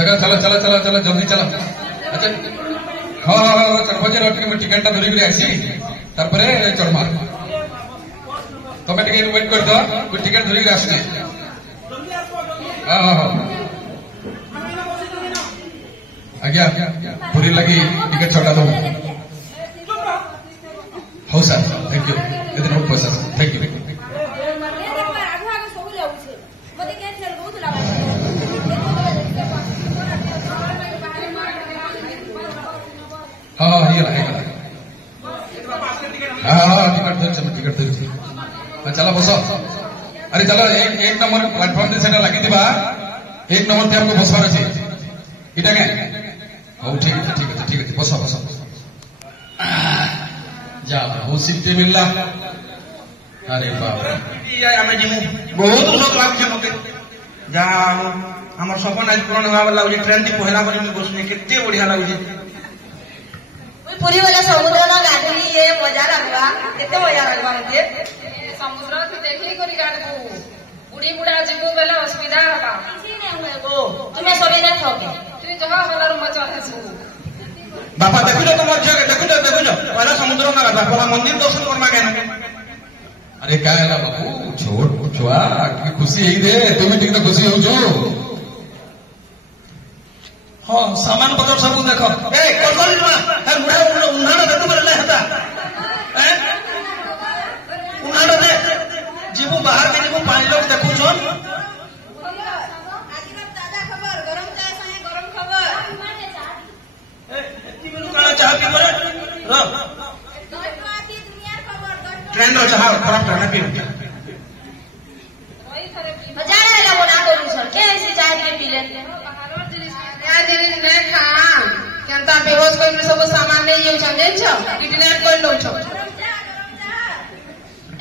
जगह चलो चलो चलो चलो जल्दी चलो अच्छा हाँ हाँ हाँ सरपंच रखी टिकेट टा धरिक आसी तारपरे चढ़मा तुम्हें टिकेट वेट कर दो टिकेट धरिक आसने हाँ हाँ हाँ आज्ञा पूरी लगी टिकेट छटा दो हो सर थैंक यू इतने बहुत पैसा थैंक यू हाँ ये हाँ टिकट दे चलो बस अरे चलो एक नंबर प्लाटफॉर्म से लगी थी एक नंबर से हमको बसवार अच्छे इटा क्या हाँ ठीक है ठीक है ठीक है बस बस जा वो सीटे मिलला अरे बाप बहुत लोग लागे मते जा हमर सपन आज पूर्ण होगा लागे ट्रेन टी पहला बार में बसने कितने बढ़िया लागे पूरी वाला समुद्र ना गाड़ी ये मजा लगवा कितने मजा लगवा मुझे समुद्र से देखी करी गाड़बू बुढ़ी बुढ़ा जीवो बेला असुविधा होगा किसी ने हुए को तुम्हें सभी ने ठोके तू जगह हलर मचा है सु बापा देखो तो मर जाए देखो पहला समुद्र ना गाता पहला मंदिर दर्शन करना कहना अरे क्या है बाबू छोड़ छुआ खुशी यही दे तुम ठीक तो खुशी हो जो हाँ सामान पत्र सब देख ए कलकल ना उन्हाड़ा देखो बोले हेता हैं उन्हाड़ा दे जीवो बाहर के जीवो पानी लोग देखो जोन आज का ताजा खबर गरम चाय संगे गरम खबर ए एती बेलु काना चाह पी बोले र दोस्तों आती दुनिया खबर ट्रेन रो चाह खराब करना पी वही करे हजार है ना बोला करू सर के ऐसी चाय के पी लेते जिनिस नहीं खाम केंता बेहोश कर सब सामान नहीं यूज हम देख छो किडनैप कर लो छो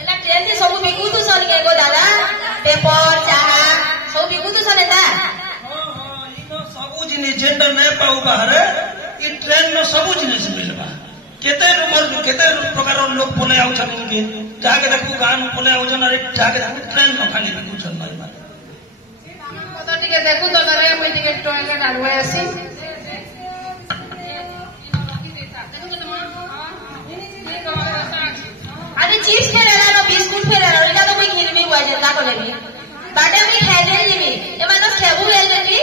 एला ट्रेन से सब बिकू तो सन के गो दादा पेपर चाहा सब बिकू तो सन ता हां इनो सब जिनिस जेंडा नहीं पाऊ बाहर ई ट्रेन में सब जिनिस मिलबा केते प्रकार लोग पले आउ छन के जाके देखू गान पले आउ छन अरे जाके देखू ट्रेन में खाली देखू छन भाई बात तो ठीक है देखो तो करे मैं टिकट टॉयलेट आलवा ऐसी अरे चिप्स फेरा ना बिस्कुट फेरा ना इटा तो कोई खिल में हुआ जनता को लेनी बाटे में खाए दे ली ए मानो खेबू है जनी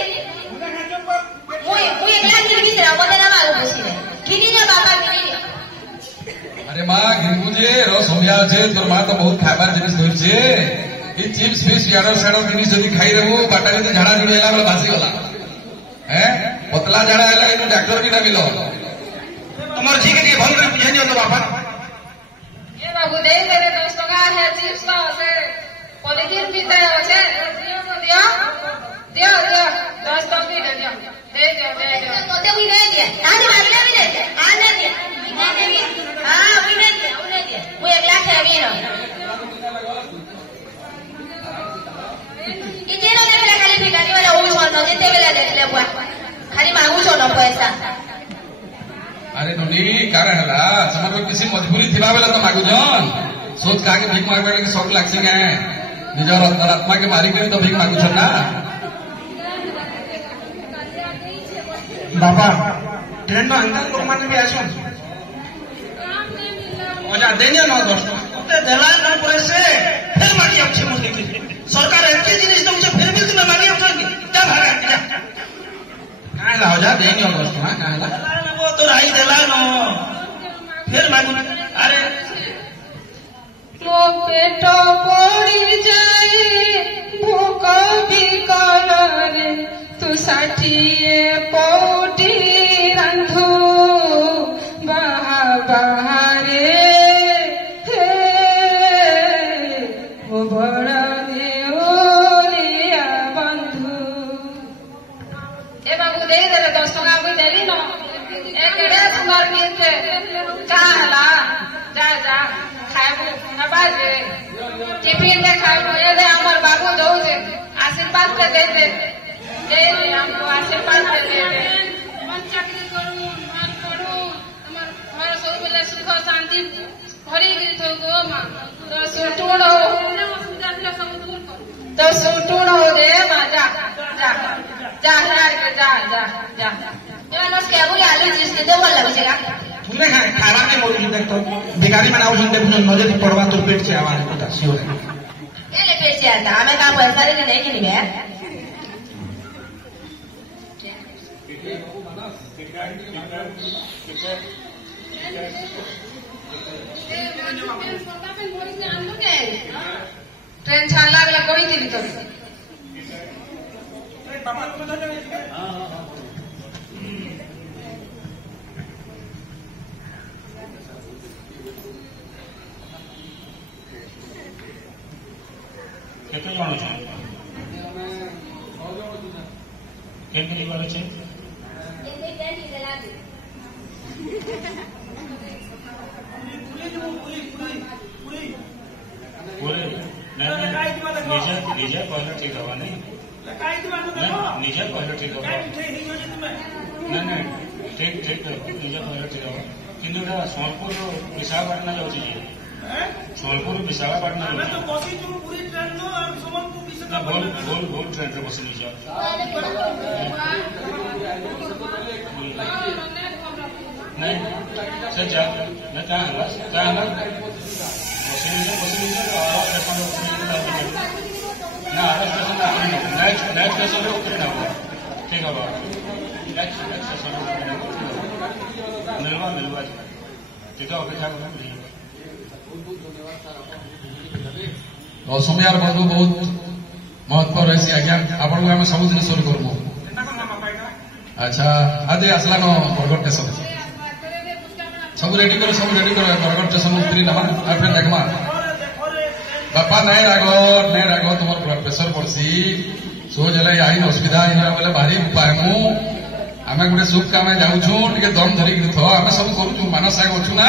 मुई एकला खिल की तेरा बोले ना मारो बसी किनी ने बाबा किनी अरे माँ गिरगुजे रो सोमिया छे तोर माँ तो बहुत खाइबार जिनिस धर छे ई चिप्स फिश याडो साडो जिनिस जदी खाई रहबो बाटारे तो झाड़ा जुड़ी होला बेला भासी गला हैं पतला झाड़ा होला इ डॉक्टर की ना मिलो तुम्हार जी के भल रे बुझे दियो तो बापा ये बाबू दे मेरे 10 टका है चिप्स का से पॉलिथीन पीते हो छे दियो 10 टका दे दियो दे तो भी दे दिया आज मारिया भी दे आ दे दिया हां भी दे दिया उन्हें दिया वो एकला खेबी रो इतेरो देखला खाली भिखारी वाला ओ सोनो जेते बेला देखले बुआ खाली मांगू सोनो पैसा अरे नोनी कारण हला समझ किसी मजबूरी थिबा बेला तो मागु जन सोच का के भीख मांगबे के शौक लागसी के निजर अंतरात्मा के मारी के तो भीख मागु छन ना बाबा ट्रेन में अंकल लोग माने भी आसो ओजा देनिया न दोस्त ते देला न परे से फिर मागी अच्छे मुझे की सरकार एते जिनिस दउछ फिर भी तुम मागी अच्छे जा भागा जा काहे ला ओजा देनिया दोस्त हां काहे ला वो तो राई देला न फिर मागी अरे मो पेट पड़ी जाए भूख भी करे तू षाठिए पौटी रंधू बाहरे वो बड़ा देवरिया बंधु ए बाबू दे दे 10 टका कोई देली न एक रे सुंदर पीते का हला जा जा खाइबू न बाजे टिफिन में खाइबू ए दे हमर बाबू दऊ जे आशीर्वाद से दे दे हमको आशीर्वाद दे दे मन चाकरी करू मन पढ़ू हमर घर सब बेला सुख शांति भरी गिरी थो गो मां तो सुटुड़ो असुविधा सब दूर कर तो सुटून हो दे मां जा जा जा हार के जा जा जा एमानो केबु आलू जिस के दे बोल लगुचे का तुमने खारा के मोरू देख तो भिखारी माने आउ सुनते नजर पड़वा तो पेट से आवाज होता सियोर ये ले पेट से आता हमें का पैसा ले नहीं कि नहीं ट्रेन छान लागला कोई दिली तो କେତେ ଜଣ ଅଛ କେତେ ଯିବାର ଅଛି ନିଜେ କହିଲେ ଠିକ ହବ ନାଇଁ ନିଜେ କହିଲେ ଠିକ ହବ ନାଇଁ ନାଇଁ ଠିକ ଠିକ ନିଜେ କହିଲେ ଠିକ ହବ କିନ୍ତୁ ଏଇଟା ସମ୍ବଲପୁର ବିଶାଖାପାଟଣା ଯାଉଛି ଯେ ସମ୍ବଲପୁର ବିଶାଖାପାଟଣା ଯାଉଛି ଭୁଲ ଟ୍ରେନରେ ବସି ନେଇଛ ନାଇଁ ସେ କାଁ ହେଲା ବସି ନେଇଛ ନା ଆର ଷ୍ଟେସନ ନେକ୍ସଟ ଷ୍ଟେସନରେ ଉତରି ନେବ ଠିକ ହବ ନେକ୍ସଟ ଷ୍ଟେସନରେ ମିଳିବା ଟିକେ ଅପେକ୍ଷା କଲେ ମିଳିବ ସମୟାର ବନ୍ଧୁ ବହୁତ महत्व रही आज्ञा आपण को आम सब दिन शुरू करूँ अच्छा आज आसला न बरगढ़ स्टेशन सब रेडी कर बरगढ़ स्टेशन उतरी ना फिर देखमा बापा नहीं राग तुम प्रेसर पड़सी सोच है आई असुविधा बोले भारी उपाय मु आम गोटे सुख आम जाऊँ टे दम धरिक थ आम सब करूँ मानस साग अच्छु ना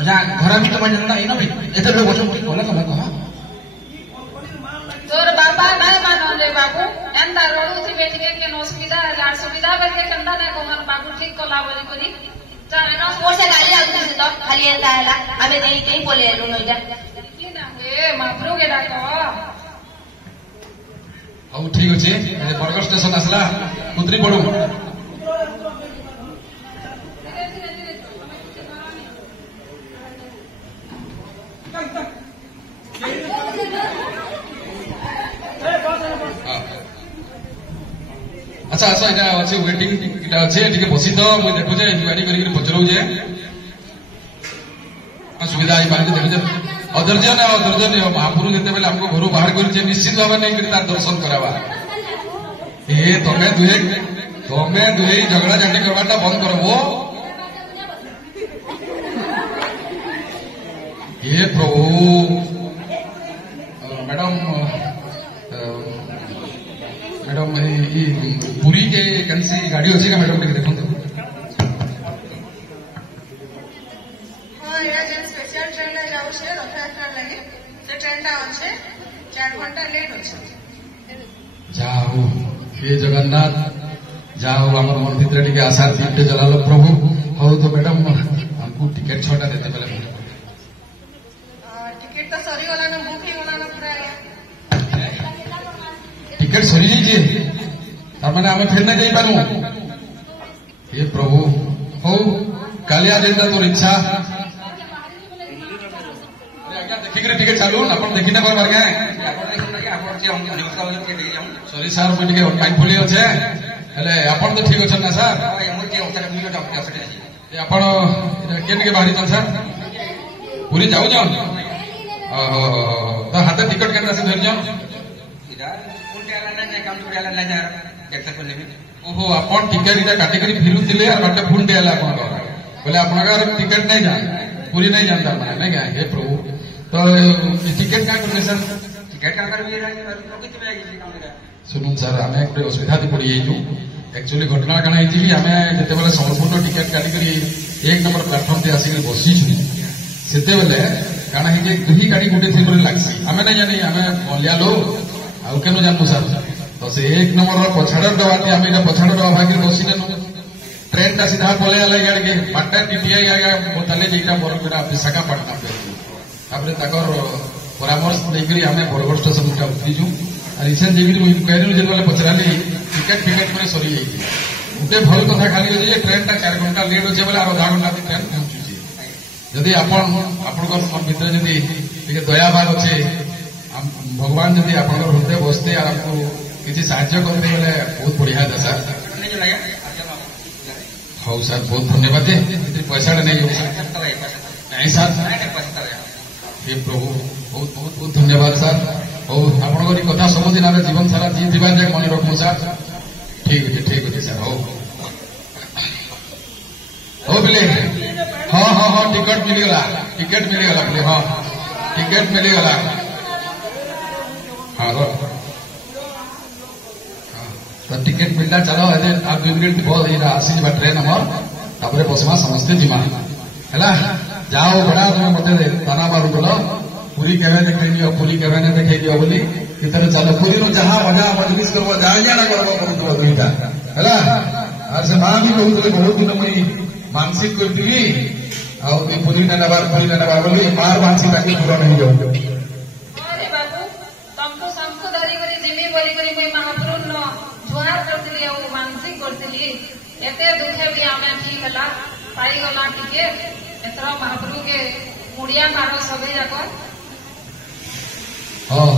अजा घर भी तुम जान एत लोग गले तुम कह तोर बापा नहीं मानो रे बाबू एंदा रोडू थी बेटी के केन असुविधा है सुविधा करके कंदा नहीं कोमन बाबू ठीक कला बोली करी चाहे ना फोर से गाली आउत से तो खाली एता हैला अबे नहीं कहीं बोले लो नोइडा की ना ए माफरू के डाको अब ठीक अछि बरगढ़ स्टेशन आसला उतरी पड़ू अच्छा अच्छा এটা আছে ওয়েটিং এটা আছে টিকে বসি তো মই দেখো যে ইনকোয়ারি করি পচরউ যে सुविधा आई पारे देखो अधर्य नहीं महापुरु जिते बेले हमको घर बाहर कर निश्चित भाव नहीं तार दर्शन करावा ए तमें दुहे झगड़ा झाटी करवाटा बंद करबो ये प्रभु मैडम पुरी के कैसी गाड़ी अच्छी का मैडम देखो स्पेशल ट्रेन जाऊे रथयात्रा लगे से ट्रेन टा अच्छे 4 घंटा लेट अच्छे जाओ हे जगन्नाथ जाओ आम मन भर टे आशा दीपटे जलालो प्रभु हो तो मैडम हमको टिकेट 6टा देते पहले टिकेट तो सरीगला ना बुक होना ना पूरा टिकेट सरी जाइए तार आम फेर नहीं जापारू हे प्रभु हो कालिया जेनता तोर इच्छा देखिक टिकेट चालू आप देखी ना पार सॉरी सार मुझे माइंडफुली अच्छे आप तो ठीक अच्छे ना सार आप बाहरी सार पूरी जाऊ तो हाथ टिकट के धरी ओहो आप टिकेट इटा काटिक फिरुले बाटे फोन टे बोले आप टिकेट नहीं जान पूरी नहीं जानता मैंने नहीं क्या हे प्रभु तो टिकेट क्या कर सर टिकेट क्या शुणुन सर आम गोटे असुविधा पड़ी जाइए एक्चुअली घटना कण होती आम जिते बेले संपूर्ण टिकेट काटिक 1 नंबर प्लाटफर्म से आसिक बसीचु से कण है दुही गाड़ी गोटे थी लगी आम नहीं जानी आम बलिया लोग आउ केन जानू सर तो से 1 नंबर पछाड़ डबा थी आम पछाड़ डबा भाग बसी नेनु ट्रेन टा सीधा पलि आला गाड़ी के बाटा टीटीआई आगे बताले जेटा बरगढ़ विशाखापाटना पे परामर्श लेकर आम बरगढ़ स्टेशन उतरीचु इच्छा जेमिति कहलु जे बोले पचराली टिकेट में सरी जाइए गोटे भल कथा खाली जे ट्रेन टा 4 घंटा लेट होचे बोले आधा घंटा ट्रेन पहुंचुची जदि आपण मन भितर जदि टिके दया भाव अच्छे भगवान जदि आपण हृदय बसते और आपको किसी साहाय्य करते बोले बहुत बढ़िया था सर हाँ सर बहुत धन्यवाद पैसा नहीं नहीं सर हे प्रभु बहुत बहुत बहुत धन्यवाद सर और आपंकर कथा सबुदिन जीवन सारा जी थी मन रखू सर ठीक अच्छे सर हो बोले हाँ हाँ हाँ टिकट मिलगला बोले हाँ टिकट मिलगला हाँ तो टिकेट मिलता चलो आप 2 मिनिट बहुत आसी ट्रेन हमर तापर बसमा समस्ते जीमा है जाओ बड़ा तुम मत ताना मारू बोल पूरी केवे देखे दियो पूरी केवे ने देखे दियो बोली कितने चलो पूरी नो जहाँ मजा मजलिस करबो जाया ना करबो करूतो दुईटा है और से मां भी कहते बहुत दिन मुई मानसिक करती आ पूरी नेबार बोली मार मानसिक ताकि पूरा नहीं जाऊ अरे बाबू तुमको संको धरी करी जिमी बोली करी मैं महापुरुष न जुहार करतली और मानसिक करतली एते दुखे भी आमे ठीक हला पाई गला टिके एतरा महाप्रभु के मुड़िया मारो सबे जाको हां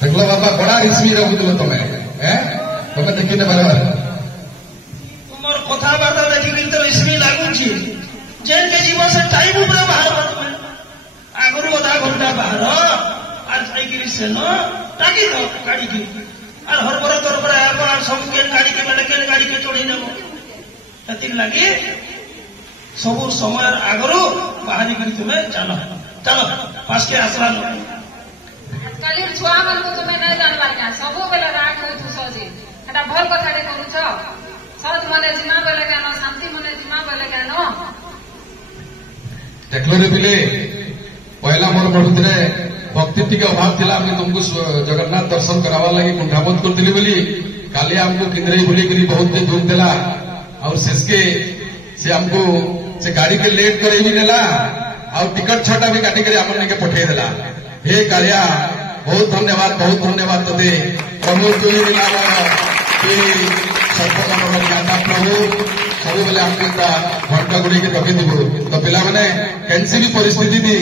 देखलो बाबा बड़ा रिस्मी रहउतलो तुम्हें देखिने बराबर तुमर कथा बार्ता देखि तो रिस्मी लागुची जेन के जीवन से टाइम ऊपर बाहर आगरु आधा घंटा बाहर आज साइकिल से न टाकी तो गाड़ी की और हरबरा तरबरा और सब के गाड़ी के गाड़ी के चढ़ी नेबो ततिर लगी सब समय आगरु बाहरी करी तुम्हें चलो पास के आसरा काली छुआ मन को तुम्हें नहीं जानबार का सब बेला राग हो तू सजी एटा भल कथा रे करू छ सज मने जिमा बेले केन शांति मने जिमा बेले केन देखलो रे बिले पहला मोर बड़ुतरे भक्ति टिके अभाव थिला हम तुमको जगन्नाथ दर्शन करावा लगी कुंठाबोध करथिली बोली काली हमको किंद्रई बोली करी बहुत दुख देला और शेषके से हमको से गाड़ी के लेट करे भी नेला और टिकट छटा भी काटी करे हमन के पठे देला हे कालिया बहुत धन्यवाद तोते प्रभु तुई मिलाव कि सर्वमंगल ज्ञाता प्रभु सब बेले हमको घंटा गुड़ी के रखी दिबो तो पिला माने कैंसी भी परिस्थिति थी